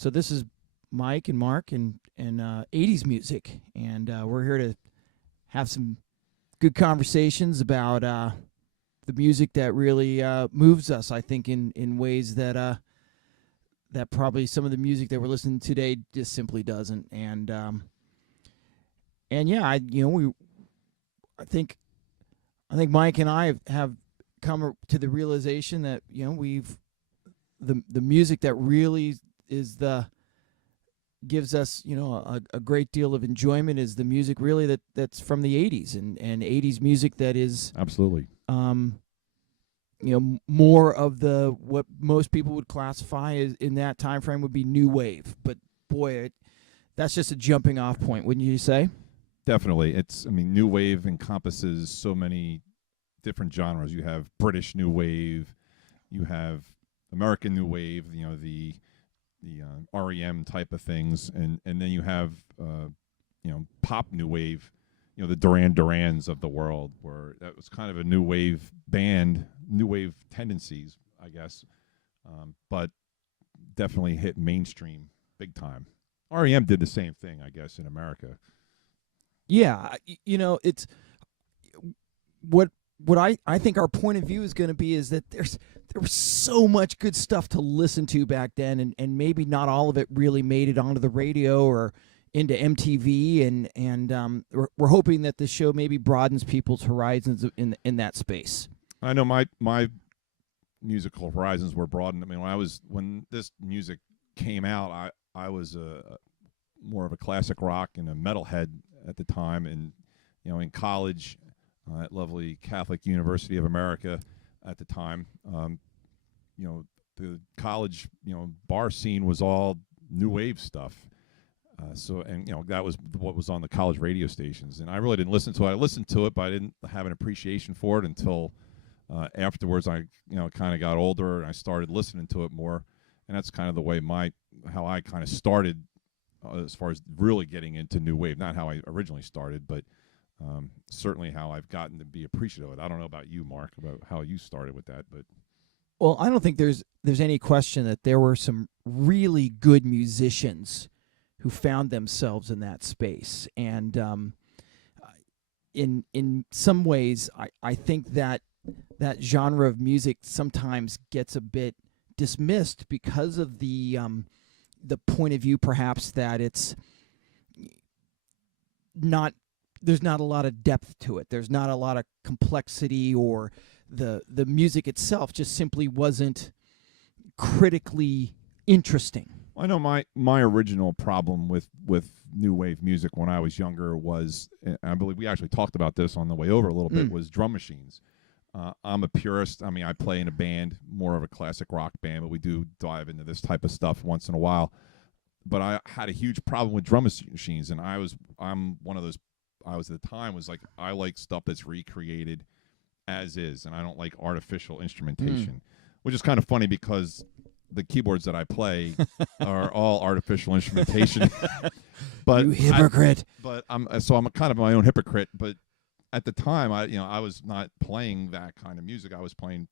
So this is Mike and Mark and 80s music, and we're here to have some good conversations about the music that really moves us. I think in ways that probably some of the music that we're listening to today just simply doesn't. And yeah, I think Mike and I have come to the realization that we've the music that really is the gives us a great deal of enjoyment is the music really that's from the 80s and 80s music that is Absolutely. More of the what most people would classify as in that time frame would be new wave, but boy, that's just a jumping off point, wouldn't you say? Definitely. New wave encompasses so many different genres. You have British new wave, you have American new wave, the REM type of things, and then you have pop new wave, the Duran Durans of the world, where that was kind of a new wave band, new wave tendencies, I guess, but definitely hit mainstream big time. REM did the same thing, I guess, in America. Yeah, it's what I think our point of view is going to be is that there was so much good stuff to listen to back then, and maybe not all of it really made it onto the radio or into MTV, and we're hoping that the show maybe broadens people's horizons in that space. I know my musical horizons were broadened. When this music came out, I was more of a classic rock and a metalhead at the time, and in college at lovely Catholic University of America at the time, the college bar scene was all new wave stuff. That was what was on the college radio stations, and I really didn't listen to it. I listened to it, but I didn't have an appreciation for it until afterwards. I kind of got older and I started listening to it more, and that's kind of the way how I kind of started as far as really getting into new wave. Not how I originally started, but certainly how I've gotten to be appreciative of it. I don't know about you, Mark, about how you started with that, but well, I don't think there's any question that there were some really good musicians who found themselves in that space, and in some ways, I think that genre of music sometimes gets a bit dismissed because of the point of view, perhaps, that it's not. There's not a lot of depth to it. There's not a lot of complexity, or the music itself just simply wasn't critically interesting. I know my original problem with new wave music when I was younger was, and I believe we actually talked about this on the way over a little bit, was drum machines. I'm a purist. I play in a band, more of a classic rock band, but we do dive into this type of stuff once in a while. But I had a huge problem with drum machines, and I'm one of those. I was at the time was like, I like stuff that's recreated as is, and I don't like artificial instrumentation, which is kind of funny because the keyboards that I play are all artificial instrumentation. But you hypocrite. I'm kind of my own hypocrite. But at the time, I was not playing that kind of music. I was playing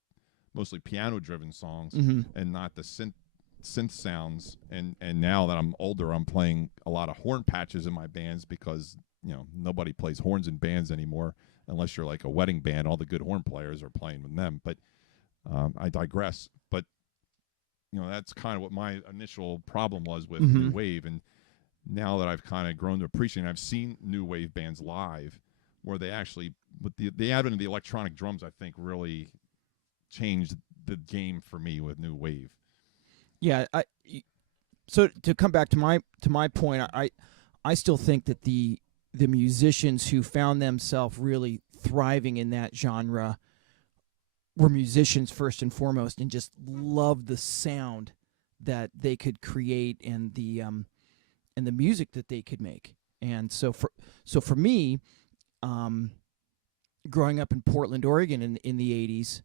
mostly piano-driven songs and not the synth sounds. And now that I'm older, I'm playing a lot of horn patches in my bands because nobody plays horns in bands anymore unless you're like a wedding band. All the good horn players are playing with them. But I digress. But that's kind of what my initial problem was with new wave. And now that I've kind of grown to appreciate it, I've seen new wave bands live where they actually, with the advent of the electronic drums, I think really changed the game for me with new wave. Yeah, so to come back to my point, I still think that the musicians who found themselves really thriving in that genre were musicians first and foremost, and just loved the sound that they could create and the music that they could make. And so for me, growing up in Portland, Oregon in the 80s,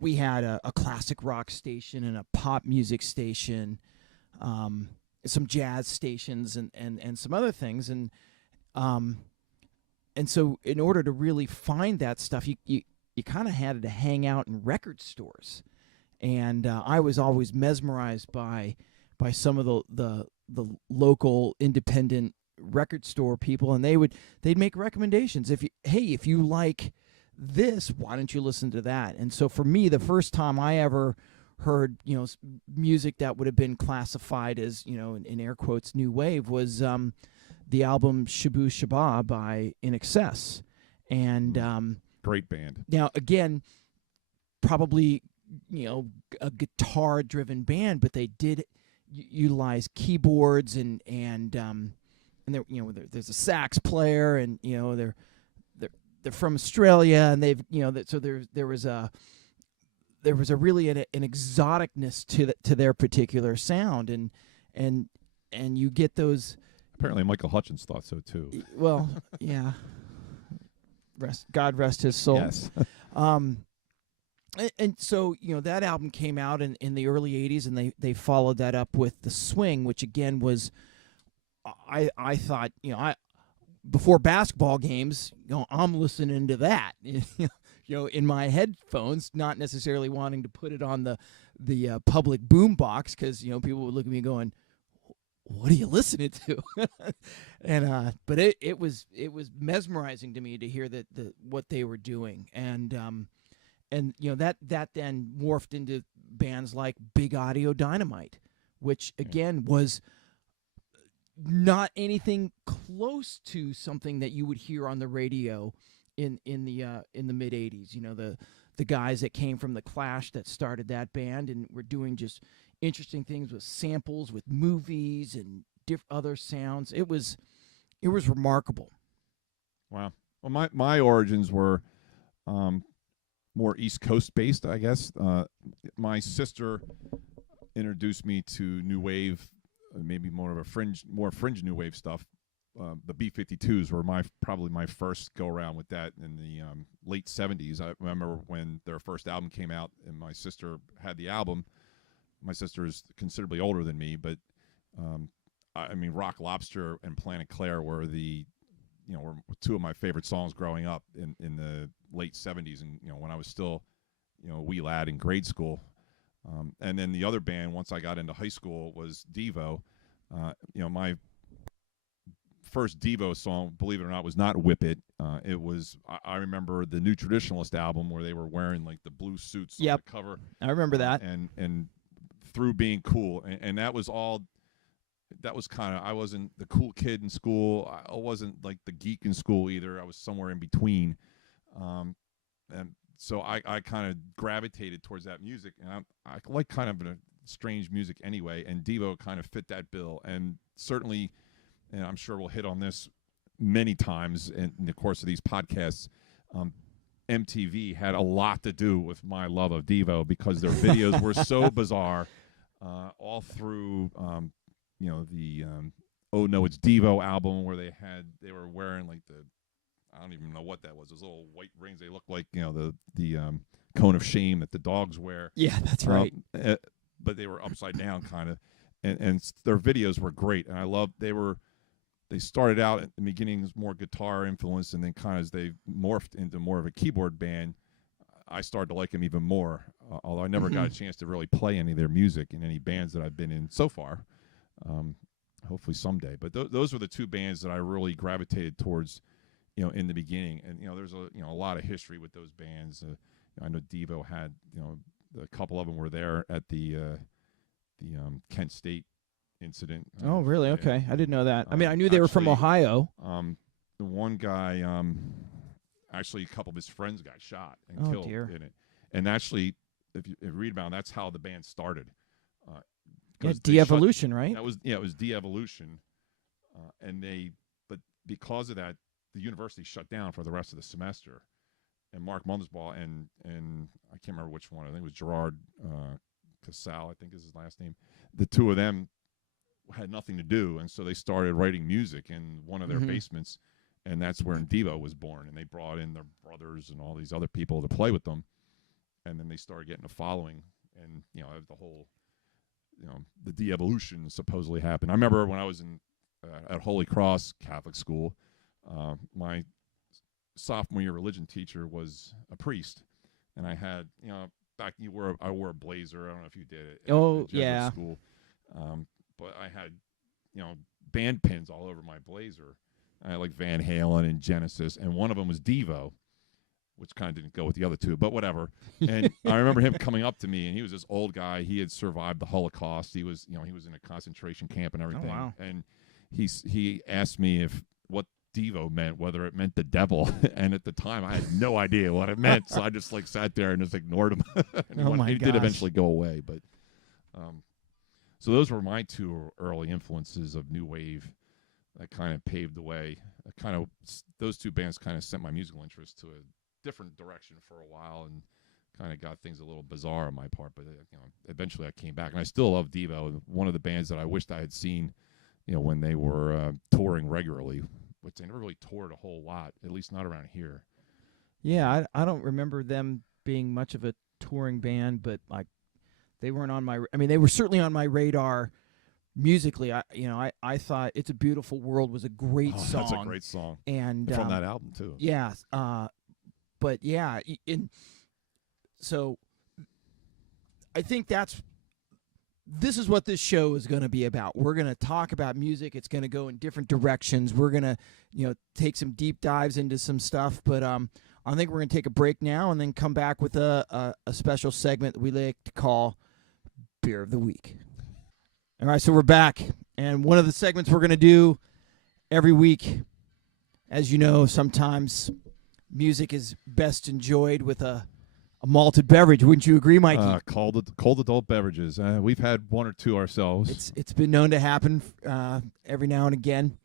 we had a classic rock station and a pop music station, some jazz stations and some other things, and so in order to really find that stuff, you kind of had to hang out in record stores, and I was always mesmerized by some of the local independent record store people, and they'd make recommendations. If you like this, why don't you listen to that? And so for me, the first time I ever heard music that would have been classified as in air quotes new wave was the album Shabu Shaba by In Excess. And great band. Now again, probably a guitar driven band, but they did utilize keyboards and there there's a sax player, and they're from Australia, and they've so there was a really an exoticness to their particular sound, and you get those. Apparently Michael Hutchence thought so too. Well, yeah. God rest his soul. Yes. And so that album came out in the early 80s, and they followed that up with The Swing, which again was I thought before basketball games, I'm listening to that in my headphones, not necessarily wanting to put it on the public boom box, because people would look at me going, what are you listening to? And but it was mesmerizing to me to hear that what they were doing, and that then morphed into bands like Big Audio Dynamite, which again was not anything close to something that you would hear on the radio in the mid 80s. The guys that came from the Clash that started that band and were doing just interesting things with samples, with movies and other sounds. It was remarkable. Wow. Well, my origins were more East Coast based, I guess. My sister introduced me to new wave, maybe more fringe new wave stuff. The B-52s were probably my first go around with that in the late 70s. I remember when their first album came out, and my sister had the album. My sister is considerably older than me, but Rock Lobster and Planet Claire were were two of my favorite songs growing up in the late 70s, and when I was still a wee lad in grade school. And then the other band, once I got into high school, was Devo. My first Devo song, believe it or not, was not Whip It. It was, I remember the New Traditionalist album where they were wearing like the blue suits on the cover. I remember that. And through being cool. And that was all, that was kind of, I wasn't the cool kid in school. I wasn't like the geek in school either. I was somewhere in between. And so I kind of gravitated towards that music. And I like kind of a strange music anyway. And Devo kind of fit that bill. And certainly, and I'm sure we'll hit on this many times in the course of these podcasts, MTV had a lot to do with my love of Devo, because their videos were so bizarre all through, the Oh No It's Devo album, where they were wearing like I don't even know what that was. Those little white rings. They look like, the cone of shame that the dogs wear. Yeah, that's right. But they were upside down kind of. And their videos were great. And I loved, they started out at the beginning as more guitar influence, and then kind of as they morphed into more of a keyboard band, I started to like them even more. Although I never got a chance to really play any of their music in any bands that I've been in so far. Hopefully someday. But those were the two bands that I really gravitated towards, in the beginning. And there's a lot of history with those bands. I know Devo had a couple of them were there at the Kent State incident. Oh, really? Okay, I didn't know that. I knew they were from Ohio. The one guy, actually, a couple of his friends got shot and killed in it. And actually, if you read about it, that's how the band started. De-Evolution, right? It was De-Evolution, but because of that, the university shut down for the rest of the semester. And Mark Mothersbaugh and I can't remember which one. I think it was Gerard Casal, I think is his last name. The two of them had nothing to do, and so they started writing music in one of their basements, and that's where Devo was born. And they brought in their brothers and all these other people to play with them, and then they started getting a following, and the whole, the de-evolution supposedly happened. I remember when I was at Holy Cross Catholic School, my sophomore year religion teacher was a priest, and I had back I wore a blazer. I don't know if you did it. Oh, yeah. School. but I had, band pins all over my blazer. I had like Van Halen and Genesis, and one of them was Devo, which kind of didn't go with the other two, but whatever. And I remember him coming up to me, and he was this old guy. He had survived the Holocaust. He was, he was in a concentration camp and everything. Oh, wow. And he asked me what Devo meant, whether it meant the devil. And at the time, I had no idea what it meant, so I just like sat there and just ignored him. And he did eventually go away, but so those were my two early influences of new wave that kind of paved the way. Those two bands kind of sent my musical interest to a different direction for a while, and kind of got things a little bizarre on my part. But eventually I came back, and I still love Devo. One of the bands that I wished I had seen, when they were touring regularly, which they never really toured a whole lot, at least not around here. Yeah, I don't remember them being much of a touring band, but like they weren't on my. I mean, they were certainly on my radar. Musically, I thought "It's a Beautiful World" was a great song. That's a great song, and from that album too. Yeah, but yeah, so I think this is what this show is going to be about. We're going to talk about music. It's going to go in different directions. We're going to, take some deep dives into some stuff. But I think we're going to take a break now and then come back with a special segment that we like to call Beer of the Week. All right, so we're back. And one of the segments we're going to do every week, as you know, sometimes music is best enjoyed with a malted beverage. Wouldn't you agree, Mikey? Cold adult beverages. We've had one or two ourselves. It's been known to happen every now and again.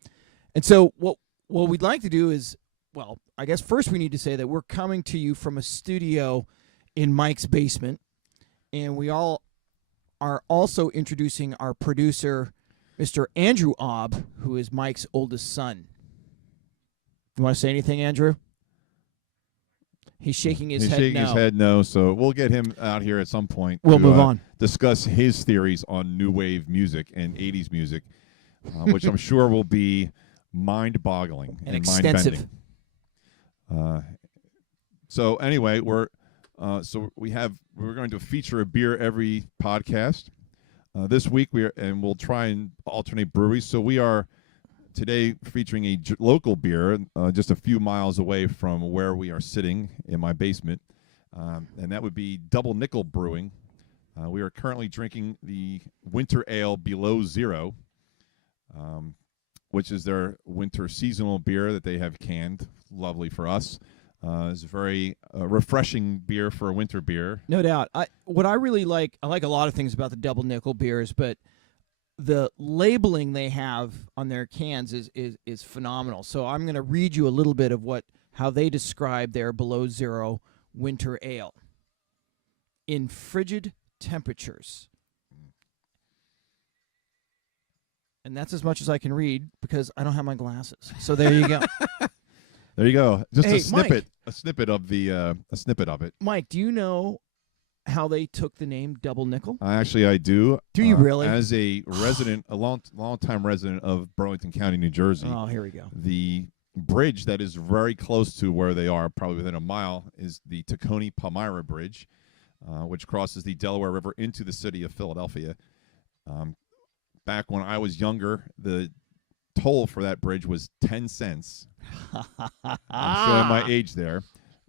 And so what we'd like to do is, well, I guess first we need to say that we're coming to you from a studio in Mike's basement, and we all are also introducing our producer, Mr. Andrew Obb, who is Mike's oldest son. You want to say anything, Andrew? He's shaking his head no. He's shaking his head no, so we'll get him out here at some point. We'll move on. Discuss his theories on new wave music and 80s music, which I'm sure will be mind-boggling and extensive. Mind-bending. So anyway, we're going to feature a beer every podcast. This week we'll try and alternate breweries. So we are today featuring a local beer just a few miles away from where we are sitting in my basement, and that would be Double Nickel Brewing. We are currently drinking the Winter Ale Below Zero, which is their winter seasonal beer that they have canned. Lovely for us. It's a very refreshing beer for a winter beer. No doubt. What I really like, I like a lot of things about the Double Nickel beers, but the labeling they have on their cans is phenomenal. So I'm going to read you a little bit of how they describe their Below Zero winter ale. In frigid temperatures. And that's as much as I can read because I don't have my glasses. So there you go. There you go. Just hey, a snippet, Mike, a snippet of it. Mike, do you know how they took the name Double Nickel? Actually, I do. Do you really? As a resident, a long time resident of Burlington County, New Jersey. Oh, here we go. The bridge that is very close to where they are, probably within a mile, is the Tacony Palmyra Bridge, which crosses the Delaware River into the city of Philadelphia. Back when I was younger, the toll for that bridge was 10 cents. I'm showing my age there.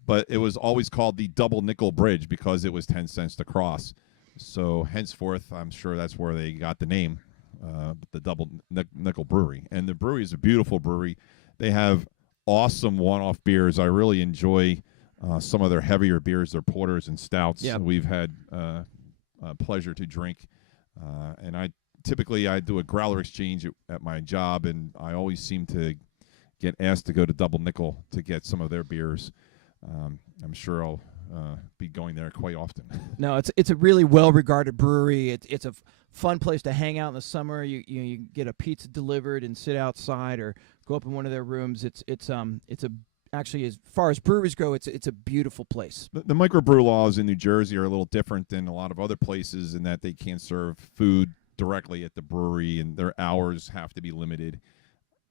But it was always called the Double Nickel Bridge because it was 10 cents to cross. So henceforth, I'm sure that's where they got the name, the Double Nickel Brewery. And the brewery is a beautiful brewery. They have awesome one-off beers. I really enjoy some of their heavier beers, their porters and stouts. Yep. We've had pleasure to drink. And I do a growler exchange at my job, and I always seem to get asked to go to Double Nickel to get some of their beers. I'm sure I'll be going there quite often. No, it's a really well-regarded brewery. It's a fun place to hang out in the summer. You get a pizza delivered and sit outside or go up in one of their rooms. Actually, as far as breweries go, it's a beautiful place. The microbrew laws in New Jersey are a little different than a lot of other places in that they can't serve food directly at the brewery, and their hours have to be limited.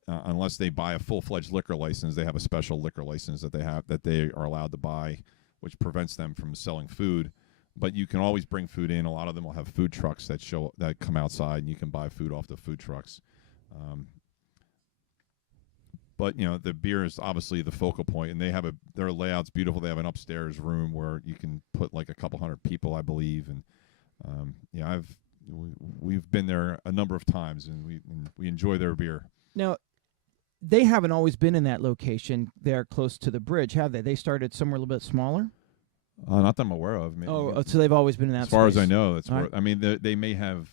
Unless they buy a full-fledged liquor license, they have a special liquor license that they are allowed to buy, which prevents them from selling food. but you can always bring food in. A lot of them will have food trucks that come outside, and you can buy food off the food trucks. But the beer is obviously the focal point, and their layout's beautiful. They have an upstairs room where you can put like a couple hundred people, I believe, and we've been there a number of times, and we enjoy their beer. Now, they haven't always been in that location there close to the bridge, have they? They started somewhere a little bit smaller? Not that I'm aware of. Maybe. So they've always been in that As far space. as I know, that's where. Right. I mean, they may have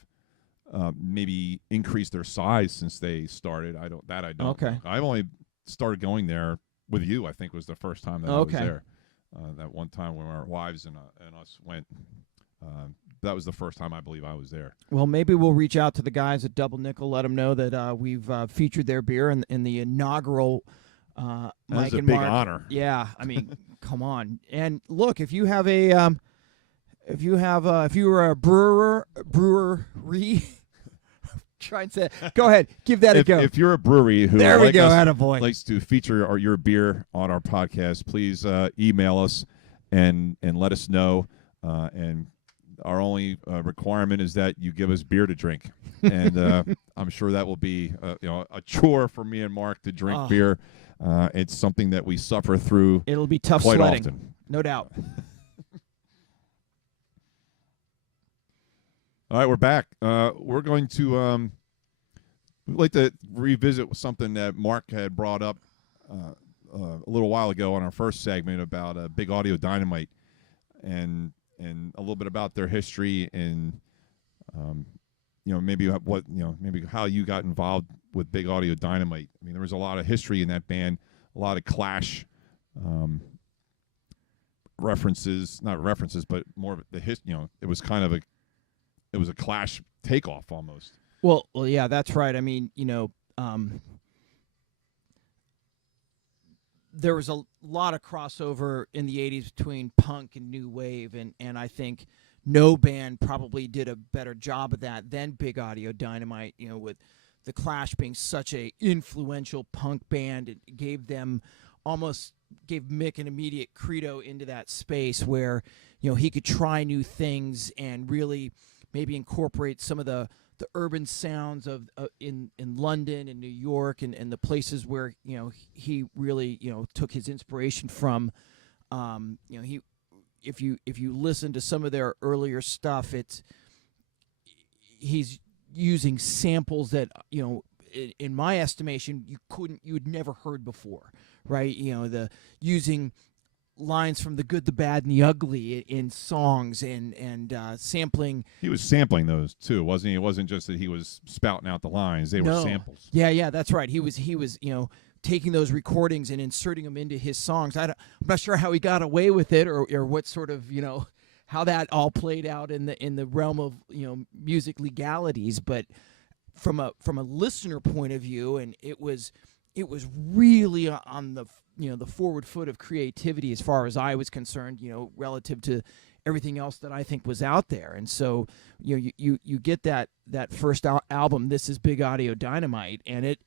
maybe increased their size since they started. I don't. Okay. know. I've only started going there with you. I think was the first time that I was there. That one time when our wives and us went. That was the first time I believe I was there. Well, maybe we'll reach out to the guys at Double Nickel, let them know that we've featured their beer in the inaugural Mike That's a and big Mark. honor. Yeah, I mean, come on. And look, if you have a if you were a brewery try and say, go ahead, give that a go. If you're a brewery who there we go, attaboy. likes to feature your beer on our podcast, please email us and let us know. And our only requirement is that you give us beer to drink, and I'm sure that will be a chore for me and Mark to drink beer. It's something that we suffer through. It'll be tough quite sledding, often. no doubt. All right, we're back. We're going to we'd like to revisit something that Mark had brought up a little while ago on our first segment about Big Audio Dynamite and a little bit about their history and maybe maybe how you got involved with Big Audio Dynamite. I mean, there was a lot of history in that band, a lot of Clash references, not references, but more of the history. It was kind of it was a Clash takeoff almost. Well, yeah, that's right. I mean, there was a lot of crossover in the 80s between punk and new wave, and I think no band probably did a better job of that than Big Audio Dynamite, with the Clash being such a influential punk band. It gave Mick an immediate credo into that space where, he could try new things and really maybe incorporate some of the urban sounds of in London and New York and the places where he really took his inspiration from. If you listen to some of their earlier stuff, he's using samples that in my estimation you'd never heard before, right? The using lines from The Good, the Bad, and the Ugly in songs and sampling. He was sampling those too, wasn't he? It wasn't just that he was spouting out the lines; they were samples. Yeah, that's right. He was taking those recordings and inserting them into his songs. I'm not sure how he got away with it or what sort of how that all played out in the realm of music legalities, but from a listener point of view, and it was really on the the forward foot of creativity as far as I was concerned, relative to everything else that I think was out there. And so, you get that first album, This Is Big Audio Dynamite, and it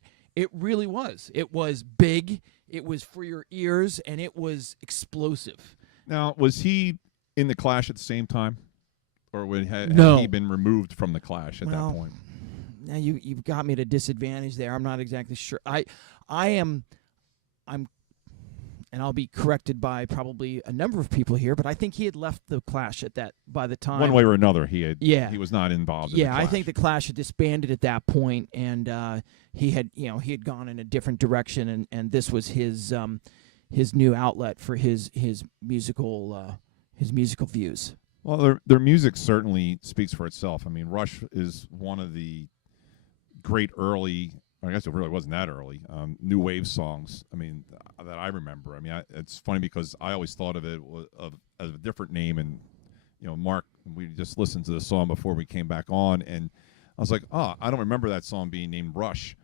really was. It was big, it was for your ears, and it was explosive. Now, was he in the Clash at the same time? Or had he been removed from the Clash at that point? Now you've got me at a disadvantage there. I'm not exactly sure. I'm and I'll be corrected by probably a number of people here, but I think he had left the Clash by the time. One way or another, he was not involved in the Yeah, Clash. I think the Clash had disbanded at that point, and he had gone in a different direction, and this was his new outlet for his musical views. Well, their music certainly speaks for itself. I mean, Rush is one of the great early, I guess it really wasn't that early, new wave songs, I mean, that I remember. I mean, it's funny because I always thought of it as a different name. And, Mark, we just listened to the song before we came back on, and I was like, I don't remember that song being named Rush.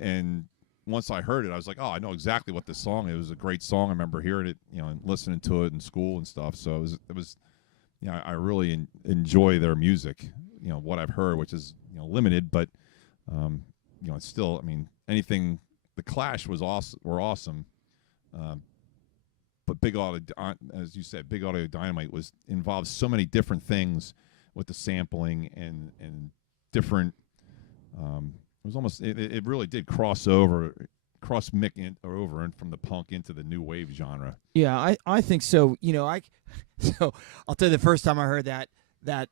And once I heard it, I was like, I know exactly what this song is. It was a great song. I remember hearing it, and listening to it in school and stuff. So it was I really enjoy their music, what I've heard, which is, limited, but, it's still, I mean, anything, the Clash were awesome. But but as you said, Big Audio Dynamite involved so many different things with the sampling and different. It was almost it really did cross over from the punk into the new wave genre. Yeah, I think so. So I'll tell you, the first time I heard that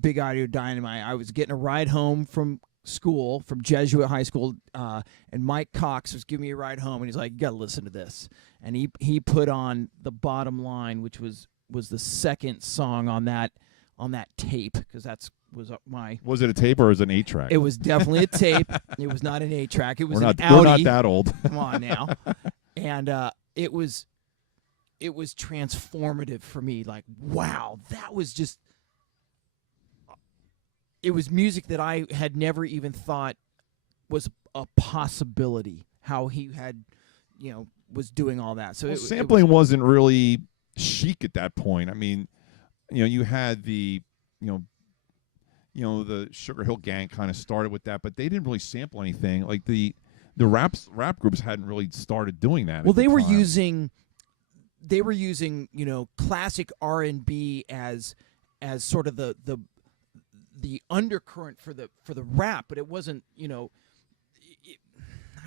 Big Audio Dynamite, I was getting a ride home from school, from Jesuit High School, and Mike Cox was giving me a ride home, and he's like, "You got to listen to this." And he put on The Bottom Line, which was the second song on that tape, because Was it a tape or was it an 8-track? It was definitely a tape. It was not an 8-track. It was an Audi. We're not that old. Come on now. And it was transformative for me. Like, wow, that was just. It was music that I had never even thought was a possibility. How he had, was doing all that. So sampling wasn't really chic at that point. I mean, you had the, the Sugar Hill Gang kind of started with that, but they didn't really sample anything. Like the rap groups hadn't really started doing that. Well, they were using classic R&B as sort of the undercurrent for the rap, but it wasn't, I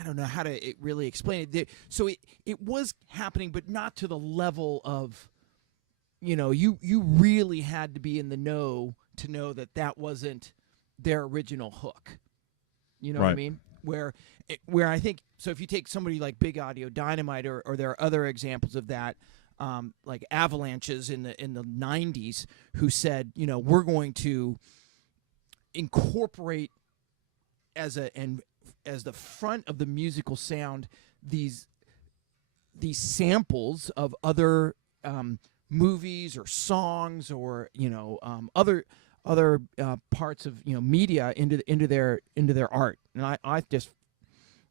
don't know how to really explain it. So it was happening, but not to the level of, you really had to be in the know to know that wasn't their original hook. You know what I mean? Where I think, so if you take somebody like Big Audio Dynamite, or there are other examples of that, like Avalanches in the 90s, who said, we're going to incorporate as the front of the musical sound these samples of other movies or songs, or other parts of media into their art. And I just,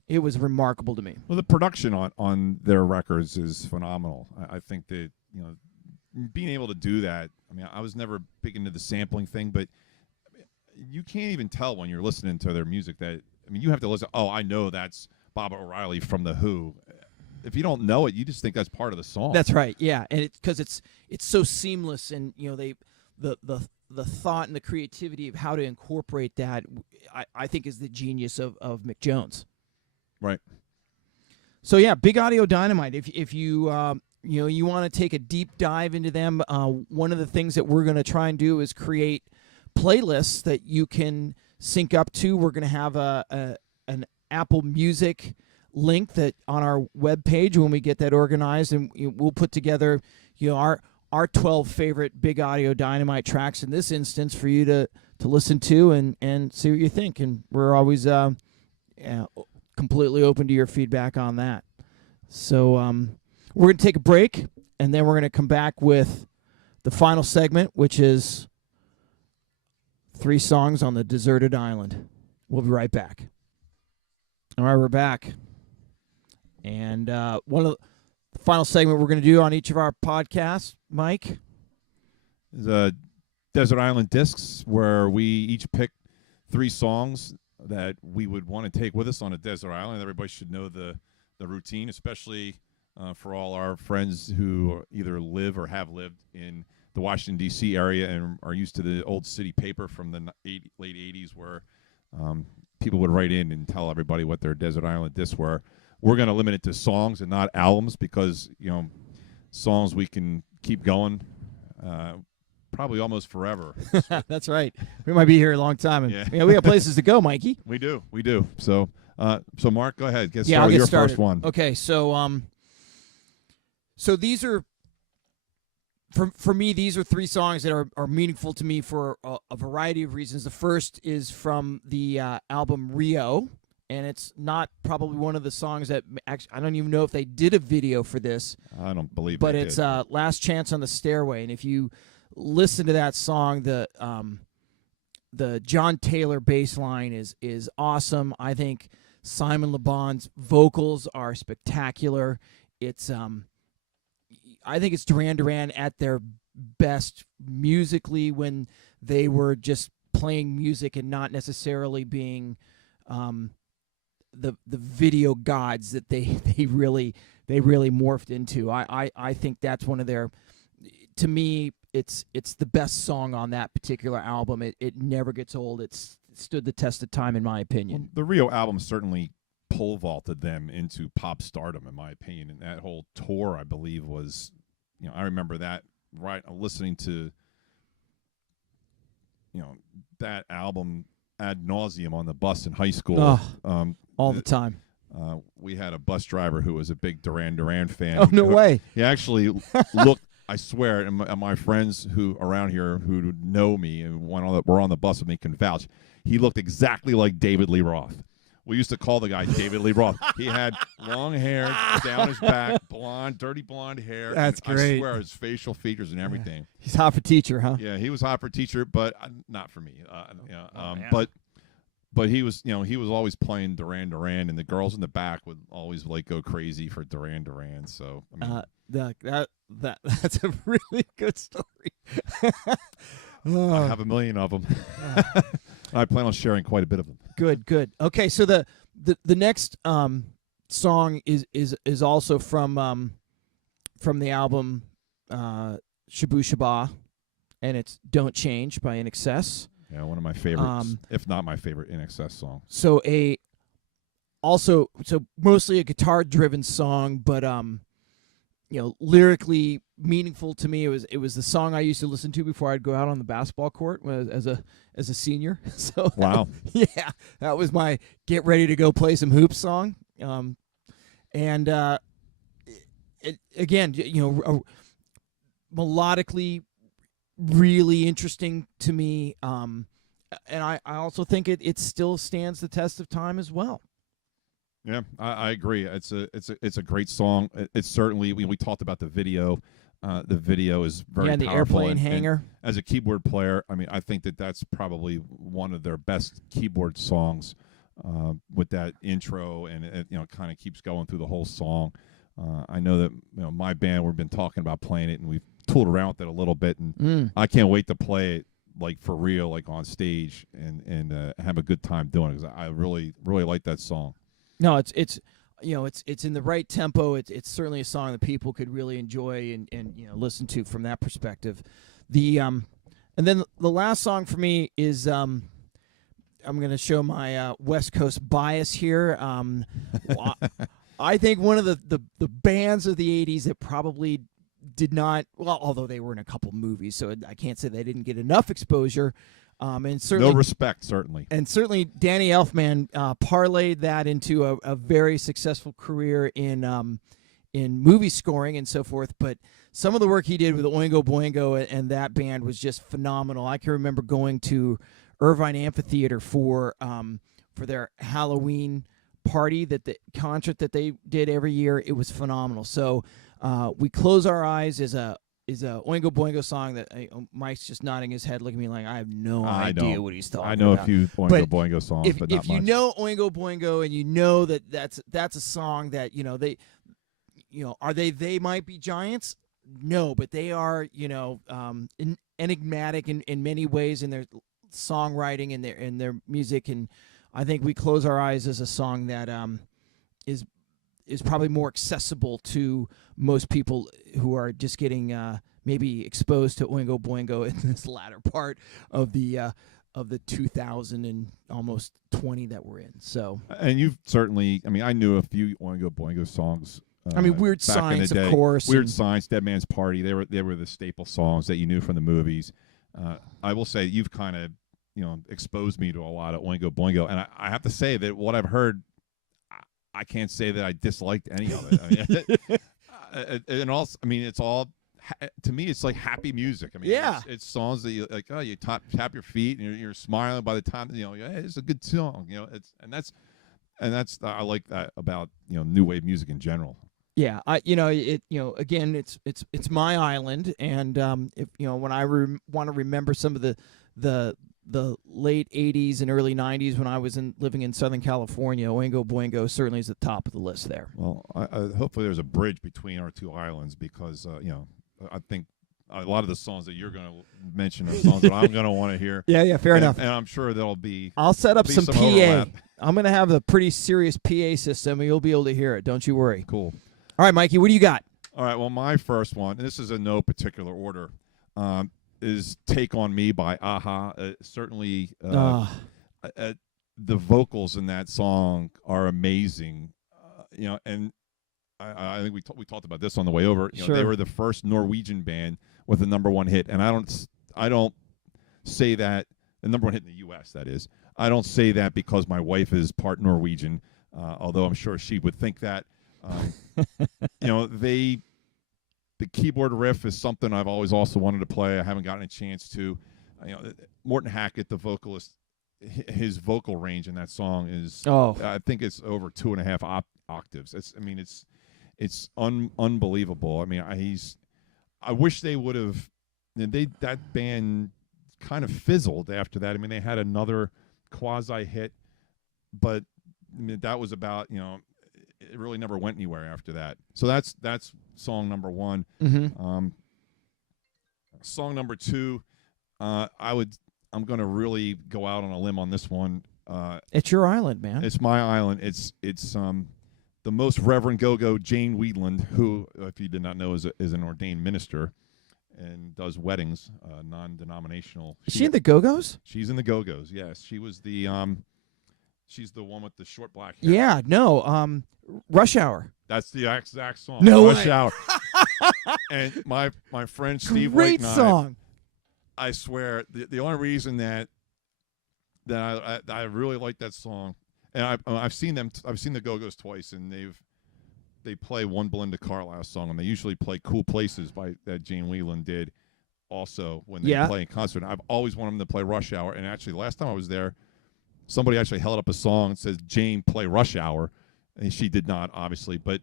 it was remarkable to me. Well, the production on their records is phenomenal. I think that being able to do that. I mean, I was never big into the sampling thing, but you can't even tell when you're listening to their music that, I mean, you have to listen. Oh, I know that's Bob O'Reilly from The Who. If you don't know it, you just think that's part of the song. That's right. Yeah, and it's because it's so seamless, and the thought and the creativity of how to incorporate that, I think, is the genius of Mick Jones. Right. So yeah, Big Audio Dynamite. If you you want to take a deep dive into them, one of the things that we're going to try and do is create playlists that you can sync up to. We're going to have an Apple Music link that on our webpage when we get that organized, and we'll put together our 12 favorite Big Audio Dynamite tracks in this instance for you to listen to and see what you think. And we're always completely open to your feedback on that. So we're going to take a break, and then we're going to come back with the final segment, which is 3 songs on the deserted island. We'll be right back. All right, we're back. And one of the final segment we're going to do on each of our podcasts, Mike, is Desert Island Discs, where we each pick 3 songs that we would want to take with us on a desert island. Everybody should know the routine, especially for all our friends who either live or have lived in the Washington, D.C. area and are used to the old city paper from the late 80s, where people would write in and tell everybody what their desert island discs were. We're going to limit it to songs and not albums, because songs we can keep going probably almost forever. That's right. We might be here a long time, and yeah, we have places to go, Mikey. We do. So Mark, go ahead. Get started. I'll get your started. First one. Okay, so these are, for me, these are 3 songs that are meaningful to me for a variety of reasons. The first is from the album Rio, and it's not probably one of the songs that actually, I don't even know if they did a video for this. I don't believe but they it's did. Last Chance on the Stairway, and if you listen to that song, the John Taylor bass line is awesome. I think Simon Le Bon's vocals are spectacular. It's I think it's Duran Duran at their best musically, when they were just playing music and not necessarily being the video gods that they really they really morphed into. I think that's one of their, to me, it's the best song on that particular album. It never gets old. It's stood the test of time, in my opinion. Well, the Rio album certainly pole vaulted them into pop stardom, in my opinion. And that whole tour, I believe, was, I remember that, right, listening to, that album ad nauseum on the bus in high school. All the time. We had a bus driver who was a big Duran Duran fan. Oh, no way. He actually looked, I swear, and my friends who around here who know me and were on the bus with me can vouch, he looked exactly like David Lee Roth. We used to call the guy David Lee Roth. He had long hair down his back, blonde, dirty blonde hair. That's great. I swear, his facial features and everything. He's hot for teacher, huh? Yeah, he was hot for teacher, but not for me. But he was, he was always playing Duran Duran, and the girls in the back would always go crazy for Duran Duran. So I mean, that's a really good story. I have a million of them. I plan on sharing quite a bit of them. Good. Okay, so the next song is also from the album Shaboo Shabba, and it's "Don't Change" by INXS. Yeah, one of my favorites, if not my favorite INXS song. So mostly a guitar-driven song, but lyrically meaningful to me. It was the song I used to listen to before I'd go out on the basketball court as a senior. So wow, that was my get ready to go play some hoops song. Melodically really interesting to me, and I also think it still stands the test of time as well. Yeah, I agree. It's a great song. It's certainly we talked about the video. The video is very the powerful. Airplane Hangar. And as a keyboard player, I mean, I think that's probably one of their best keyboard songs. With that intro, and it kind of keeps going through the whole song. I know that my band, we've been talking about playing it, and we've tooled around with it a little bit, and I can't wait to play it for real, on stage, and have a good time doing it, because I really like that song. No, it's in the right tempo. It's certainly a song that people could really enjoy and listen to from that perspective. And then the last song for me is I'm going to show my West Coast bias here. I think one of the bands of the 80s that probably did not, well, although they were in a couple movies, so I can't say they didn't get enough exposure. And certainly, no respect, certainly. And certainly Danny Elfman parlayed that into a very successful career in movie scoring and so forth. But some of the work he did with Oingo Boingo and that band was just phenomenal. I can remember going to Irvine Amphitheater for their Halloween party, the concert that they did every year. It was phenomenal. So We Close Our Eyes is a Oingo Boingo song that Mike's just nodding his head, looking at me like I have no idea what he's talking about. I know a few Oingo Boingo songs, but not much. If you know Oingo Boingo and you know that's a song that they might be giants. No, but they are enigmatic in many ways in their songwriting and their music, and I think We Close Our Eyes is a song that is probably more accessible to most people who are just getting maybe exposed to Oingo Boingo in this latter part of the 2000 and almost 20 that we're in. So, and you've certainly, I knew a few Oingo Boingo songs. Weird Science, of course. Weird Science, Dead Man's Party. They were the staple songs that you knew from the movies. I will say you've kind of exposed me to a lot of Oingo Boingo, and I have to say that what I've heard, I can't say that I disliked any of it. And also, it's all, to me, it's like happy music. It's songs that you like. Oh, you tap your feet and you're smiling by the time hey, it's a good song. That's I like that about new wave music in general. Yeah, again, it's my island, and if when I want to remember some of the late 80s and early 90s when I was living in Southern California, Oingo Boingo certainly is at the top of the list there. Well, hopefully there's a bridge between our two islands, because I think a lot of the songs that you're going to mention are songs that I'm going to want to hear. Yeah, fair enough. And I'm sure there'll be. I'll set up some PA. Overlap. I'm going to have a pretty serious PA system, and you'll be able to hear it. Don't you worry. Cool. All right, Mikey, what do you got? All right. Well, my first one, and this is in no particular order, is "Take on Me" by Aha. Certainly, the vocals in that song are amazing. And I think we talked about this on the way over. Sure. They were the first Norwegian band with a #1 hit, and I don't say that the #1 hit in the U.S. That is, I don't say that because my wife is part Norwegian, although I'm sure she would think that. The keyboard riff is something I've always also wanted to play. I haven't gotten a chance to. Morton Hackett, the vocalist, his vocal range in that song is, I think it's over 2.5 octaves. It's unbelievable. I mean, I wish they would have. That band kind of fizzled after that. I mean, they had another quasi hit, but that was about, it really never went anywhere after that. So that's song number 1. Mm-hmm. Song number 2, I'm going to really go out on a limb on this one. It's your island, man. It's my island. It's the most Reverend Go-Go Jane Wheatland, who, if you did not know, is an ordained minister and does weddings, non-denominational. Is she in the Go-Go's? She's in the Go-Go's. Yes, she was the she's the one with the short black hair. Yeah, no, Rush Hour. That's the exact song. No Rush way. Hour. And my friend Steve Great White and song. I swear, the only reason that I really like that song, and I've seen them. I've seen the Go-Go's twice, and they play one Belinda Carlisle song, and they usually play "Cool Places" that Jane Whelan did, also when they play in concert. And I've always wanted them to play "Rush Hour," and actually, last time I was there, somebody actually held up a song and says, "Jane, play Rush Hour," and she did not, obviously. But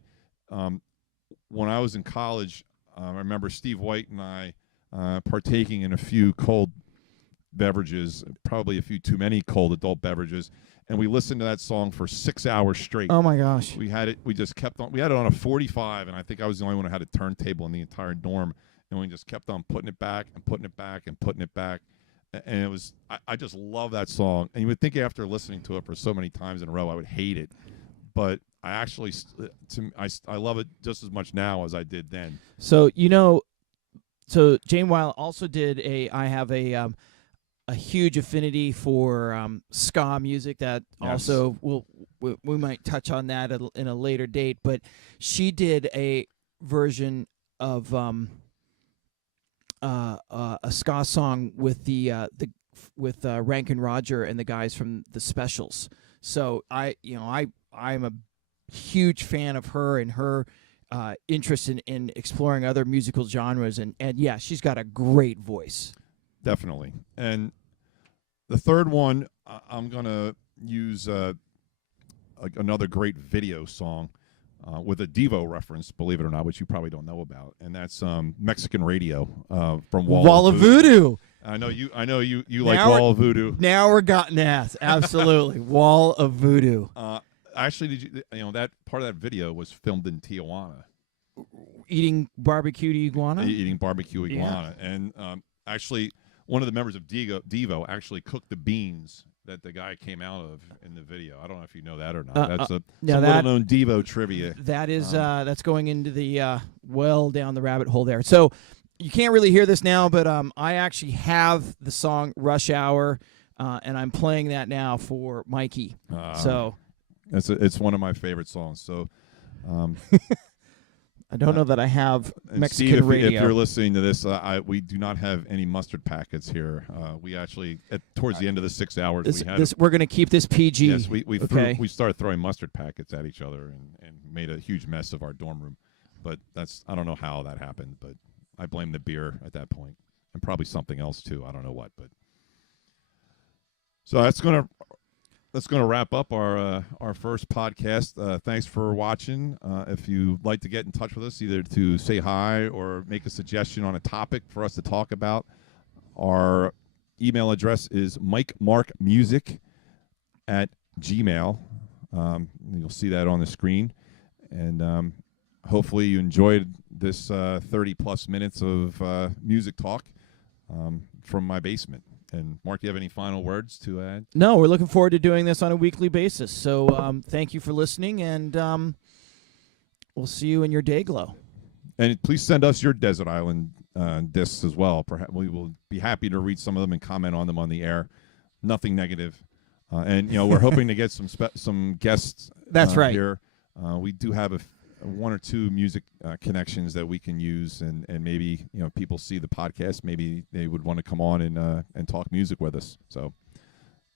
when I was in college, I remember Steve White and I partaking in a few cold beverages, probably a few too many cold adult beverages, and we listened to that song for 6 hours straight. Oh my gosh. We had it. We just kept on. We had it on a 45, and I think I was the only one who had a turntable in the entire dorm, and we just kept on putting it back and putting it back and putting it back. And it was, I just love that song. And you would think after listening to it for so many times in a row, I would hate it. But I actually, I love it just as much now as I did then. So, so Jane Weil also did I have a huge affinity for ska music that also we might touch on that in a later date. But she did a version of a ska song with with Rankin Roger and the guys from the Specials. So I'm a huge fan of her and her interest in exploring other musical genres, and yeah, she's got a great voice. Definitely. And the third one, I'm gonna use another great video song with a Devo reference, believe it or not, which you probably don't know about, and that's Mexican Radio from Wall of Voodoo. I know you like Wall of Voodoo. Now we're gotten ass. Absolutely. Wall of Voodoo. Actually, did you that part of that video was filmed in Tijuana. Eating barbecued iguana? Eating barbecue iguana. Yeah. And actually, one of the members of Devo actually cooked the beans that the guy came out of in the video. I don't know if you know that or not. That's some little-known Devo trivia. That is that's going into the well down the rabbit hole there. So you can't really hear this now, but I actually have the song Rush Hour, and I'm playing that now for Mikey. So it's one of my favorite songs. So I don't know that I have Mexican Steve, Radio. If you're listening to this, we do not have any mustard packets here. We actually, towards the end of the 6 hours, we're going to keep this PG. Yes, we started throwing mustard packets at each other and made a huge mess of our dorm room. But I don't know how that happened, but I blame the beer at that point, and probably something else too. I don't know what, but so that's gonna wrap up our first podcast. Thanks for watching. If you'd like to get in touch with us, either to say hi or make a suggestion on a topic for us to talk about, our email address is mikemarkmusic@gmail. You'll see that on the screen, and hopefully you enjoyed this 30-plus minutes of music talk from my basement. And Mark, do you have any final words to add? No, we're looking forward to doing this on a weekly basis. So thank you for listening, and we'll see you in your day glow. And please send us your Desert Island discs as well. Perhaps we will be happy to read some of them and comment on them on the air. Nothing negative. And we're hoping to get some guests. That's right. Here. We do have one or two music connections that we can use, and maybe people see the podcast, maybe they would want to come on and talk music with us. So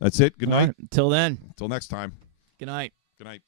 that's it. Good night. Right. Until then. Until next time. Good night. Good night.